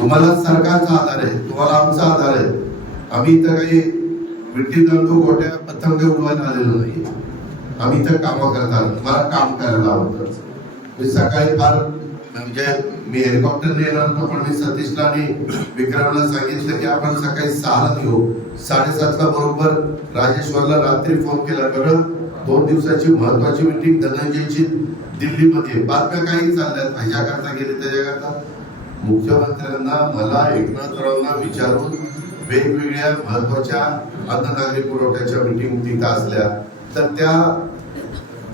तुम्हाला सरकारचा आधार आहे, तुम्हाला आमचा आधार आहे. आम्ही इथं काही विट्टी दंडू गोट्या पतंग उडवायला आलेलो नाही. आम्ही इथं कामं करतात, मला काम करायला आवडतं. मी सकाळी फार म्हणजे मी हेलिकॉप्टरने येणार होतो, पण मी सतीशला आणि विक्रमला सांगितलं की आपण सकाळी 6ला निघू. 7:30ला बरोबर राजेश्वरला रात्री फोन केला. कारण 2 दिवसाची महत्वाची मीटिंग धनंजयची दिल्लीमध्ये. बातम्या काही चालल्यात, ह्याच्याकरता गेले त्याच्याकरता. मुख्यमंत्र्यांना मला एकनाथरावांना विचारून वेगवेगळ्या महत्वाच्या अन्न नागरी पुरवठ्याच्या मीटिंग तिथं असल्या तर त्या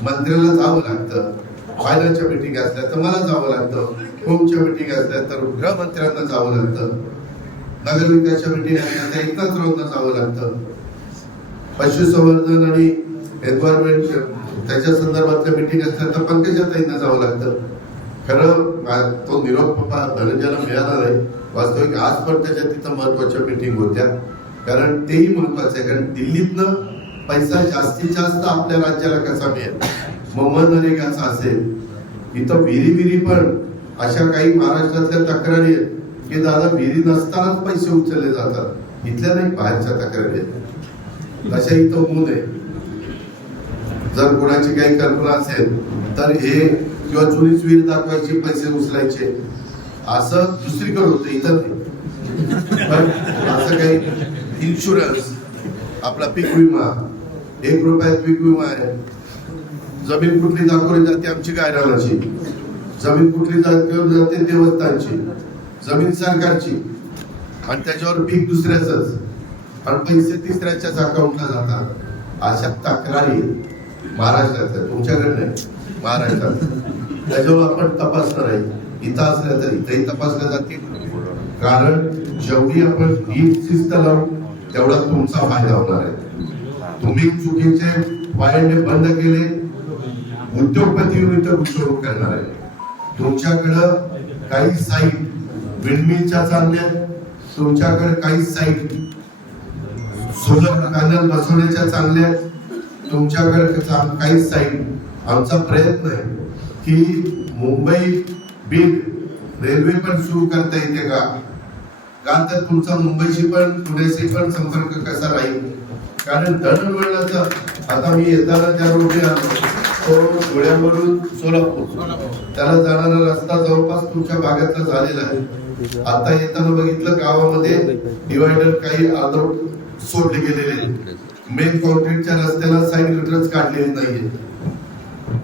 मंत्र्याला जावं लागतं. फायनान्सच्या मीटिंग असल्या तर मला जावं लागतं. होमच्या मीटिंग असल्या तर गृहमंत्र्यांना जावं लागतं. नगरविकासच्या मीटिंग असल्या तर एकनाथरावांना जावं लागतं. पशुसंवर्धन आणि एन्व्हायरमेंट त्याच्या संदर्भातल्या मीटिंग असल्या तर पंकजाताईंना जावं लागतं. खरं तो निरोप धनंजयला मिळाला नाही. वास्तविक आज पण त्याच्या तिथं महत्वाच्या मीटिंग होत्या. कारण तेही महत्वाचं आहे. कारण दिल्लीतनं पैसा जास्तीत जास्त आपल्या राज्याला कसा मिळेल, मग मनरेगाचा असेल. इथं विहिरी पण अशा काही महाराष्ट्रातल्या तक्रारी आहेत की दादा विहिरी नसतानाच पैसे उचलले जातात. इथल्या नाही, बाहेरच्या तक्रारी आहेत. अशा इथं होऊ नये. जर कोणाची काही कल्पना असेल तर हे किंवा जुनीच विहीर दाखवायची, पैसे उचलायचे, असं दुसरीकडे होतं, इथं नाही. पण असं काही इन्शुरन्स, आपला पीक विमा, 1 रुपयात पीक विमा आहे. जमीन कुठली दाखवली जाते, आमची गायरानाची. जमीन कुठली दाखवली जाते, देवस्थानची. जमीन सरकारची आणि त्याच्यावर पीक दुसऱ्याच आणि पैसे तिसऱ्याच्याच अकाउंटला जातात. अशा तक्रारी महाराष्ट्रात, तुमच्याकडे नाही, महाराष्ट्रात. त्याच्यावर आपण तपासणार आहे. इथं असल्या तर इथंही तपासल्या जातील. कारण जेवढी आपण ही शिस्त लावू तेवढा तुमचा फायदा होणार आहे. तुम्ही चुकीचे वायंडे बंद केले, उद्योगपती इथं गुंतवणूक करणार आहे. तुमच्याकडं काही साईट विंडमिलच्या चांगल्या, तुमच्याकडे काही साईट सोलर पॅनल बसवण्याच्या चांगल्या, तुमच्याकडे काही साईट. आमचा प्रयत्न आहे की मुंबई बीड रेल्वे पण सुरू करता येते का तर तुमचा मुंबईशी पण पुण्याशी पण संपर्क कसा राहील. कारण दळणवळणाचा आता मी येताना त्या रोडने आलो, तो धुळ्यावरून सोलापूर त्याला जाणारा रस्ता जवळपास तुमच्या भागातला झालेला आहे. आता येताना बघितलं गावामध्ये डिवायडर काही अर्धवट सोडले गेलेले. मेन कॉन्क्रीटच्या रस्त्याला साईड गटरच काढलेले नाहीये.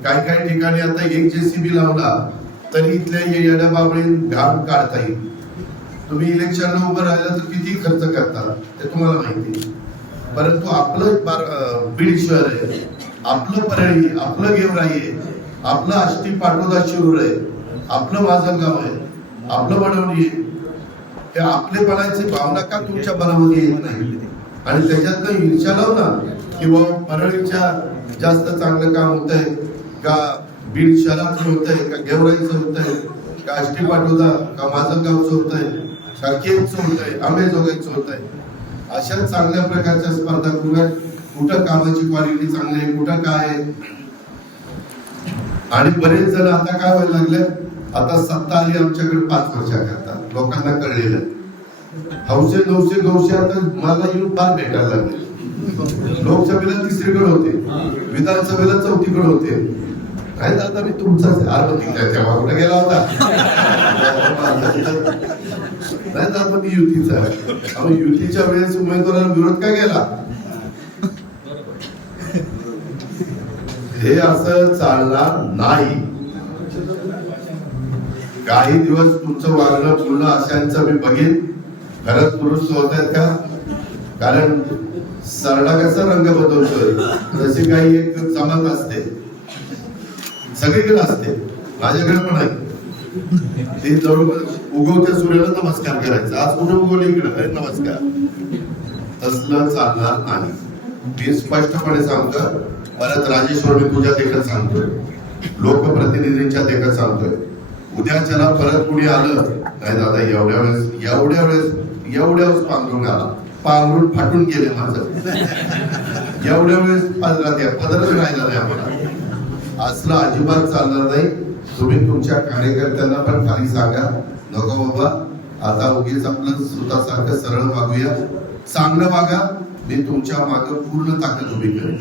काही ठिकाणी आता एक जेसीबी लावला तरी इथल्या येड्या बाबळी घाण काढता येईल. तुम्ही इलेक्शनला उभं राहिला तर किती खर्च करता ते तुम्हाला माहिती. परंतु आपलं बीड शहर आहे, आपलं परळी, आपलं गेवराई आहे, आपलं आष्टी पाटोदा शिरूर आहे, आपलं माझगाव आहे, आपलं वडवणी आहे. हे आपलेपणाची भावना का तुमच्या मनामध्ये येत नाही? आणि त्याच्यातनं ईर्ष्या लावना किंवा परळीच्या जास्त चांगलं काम होत आहे का, बीड शहराचं होत आहे का, गेवराईचं होत आहे का, आष्टी पाटोदा का माझगावचं होत आहे का, केमचं होत आहे, आंबेजोगाईचं होत आहे. अशा चांगल्या प्रकारच्या स्पर्धा करूया. कुठं कामाची क्वालिटी चांगली आहे, कुठं काय आहे. आणि बरेच जण आता काय व्हायला लागले, आता सत्ता आली आमच्याकडे 5 वर्षाकरता. लोकांना कळलेलं हौसे नवसे गौसे आता मला येऊन फार भेटायला लागले. लोकसभेला 3रीकडे होते, विधानसभेला 4थीकडे होते. काय दादा मी तुमचाच आर्थिक तेव्हा कुठे गेला होता? नाही दादा मी युतीचा. आम्ही युतीच्या वेळेस उमेदवाराला विरोध काय केला? हे असं चालणार नाही. काही दिवस तुमचं वागणं पूर्ण अशांचं मी बघेन खरंच दुरुस्त होत आहेत का. कारण सरडा कसा रंग बदलतोय, जशी काही एक जमात असते, सगळीकडे असते, माझ्याकडे पण आहे. ते जवळ उगवत्या सूर्याला नमस्कार करायचा. आज कुठे उगवले, इकडे नमस्कार. तसलं चालणार नाही. मी स्पष्टपणे सांगतो. परत राजेश्वर मी तुझ्या देखत सांगतोय, लोकप्रतिनिधींच्या देखत सांगतोय. उद्याच्याला परत कुणी आलं नाही दादा एवढ्या वेळेस पांघरून आला, पांघरून फाटून गेले माझं. एवढ्या वेळेस पदरच राहिला नाही आम्हाला. असलं अजिबात चालणार नाही. तुम्ही तुमच्या कार्यकर्त्यांना पण खाली सांगा, नको बाबा आता उगीच आपलं स्वतःसारखं सरळ वागूया, चांगलं वागा. मी तुमच्या मागे पूर्ण ताकद उभी करेन.